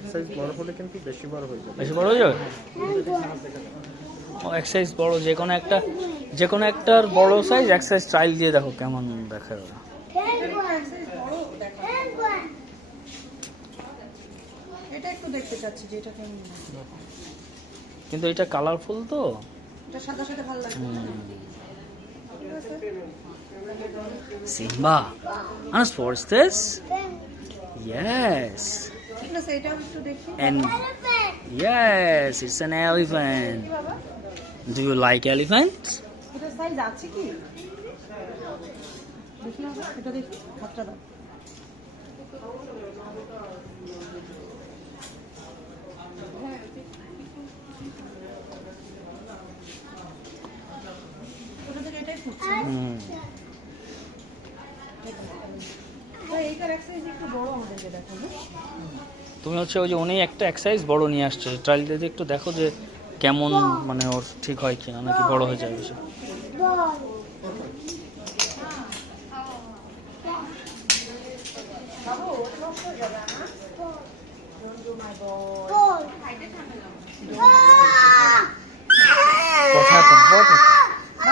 এক সাইজ বড় হলে কিন্তু বেশি বড় হয়ে যাবে। বেশি বড় হয়ে যাবে? ও এক সাইজ বড়, যে কোনো একটার বড় সাইজ এক সাইজ ট্রায়াল দিয়ে দেখো কেমন দেখায় ওরা। এটা একটু দেখতে চাচ্ছি যে এটা কেমন, কিন্তু এটা কালারফুল তো, এটা সাদা সাদা ভালো লাগে। Simba, Anas, what's this? Yes, ঠিক আছে, এটা একটু দেখি। and yes, it's an elephant. Do you like elephants? এটা সাইজ আছে কি দেখি না, এটা দেখি হাতটা দাও। ওটা থেকে এটাই খুঁজছি। এইটার এক সাইজ একটু বড় আমাদেরকে দেখো। তুমি হচ্ছে ওই যে উনি একটা এক সাইজ বড় নিয়ে আসছে, ট্রায়াল দিয়ে একটু দেখো যে কেমন, মানে ওর ঠিক হয় কিনা, নাকি বড় হয়ে যায় বেশি। What happened?